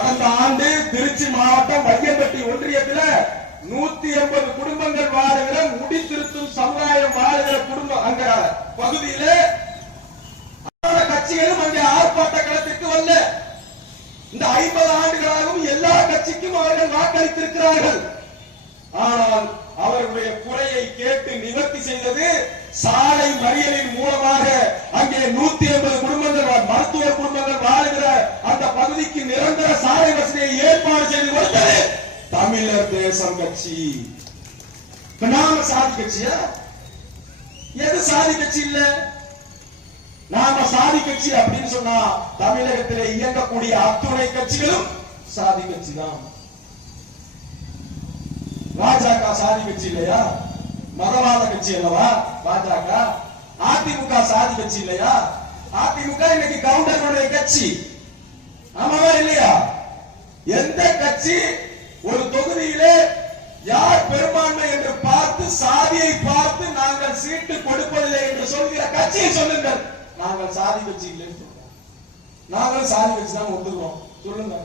கடந்த ஆண்டு திருச்சி மாவட்டம் வையம்பட்டி ஒன்றியத்தில் 180 குடும்பங்கள் வாழுகிற முடித்திருத்தும் சமுதாயம் வாழுகிற குடும்பம் அங்க பகுதியிலே கட்சிகளும் அங்கே ஆர்ப்பாட்ட களத்திற்கு வரல. இந்த 50 ஆண்டுகளாகவும் எல்லா கட்சிக்கும் அவர்கள் வாக்களித்திருக்கிறார்கள். ஆனால் அவர்களுடைய குறையை கேட்டு நிவர்த்தி செய்தது சாலை மறியலின் மூலமாக அங்கே 180 குடும்பங்கள் மருத்துவ குடும்பங்கள் வாழுகிற அந்த பகுதிக்கு நிரந்தர சாலை வசதியை ஏற்பாடு செய்து கொடுத்தது தமிழர் தேசம் கட்சி. நாம சாதி கட்சியா? எது சாதி கட்சி இல்ல? நாம சாதி கட்சி அப்படின்னு சொன்னா தமிழகத்திலே இயங்கக்கூடிய அத்துணை கட்சிகளும் சாதி கட்சி தான். பாஜக சாதி கட்சி இல்லையா? மதவாத கட்சி அல்லவா பாஜக? அதிமுக சாதி கட்சி இல்லையா? அதிமுக இன்னைக்கு கவுண்டர்களுடைய கட்சி. ஆமாவா இல்லையா? எந்த கட்சி ஒரு தொகுதியிலே யார் பெரும்பான்மை என்று பார்த்து சாதியை பார்த்து நாங்கள் சீட்டு கொடுப்பதில்லை என்று சொல்கிற கட்சியை சொல்லுங்கள். நாங்கள் சாதி கட்சி இல்லை. நாங்களும் சாதி கட்சி தான் ஒத்துக்கிறோம். சொல்லுங்க.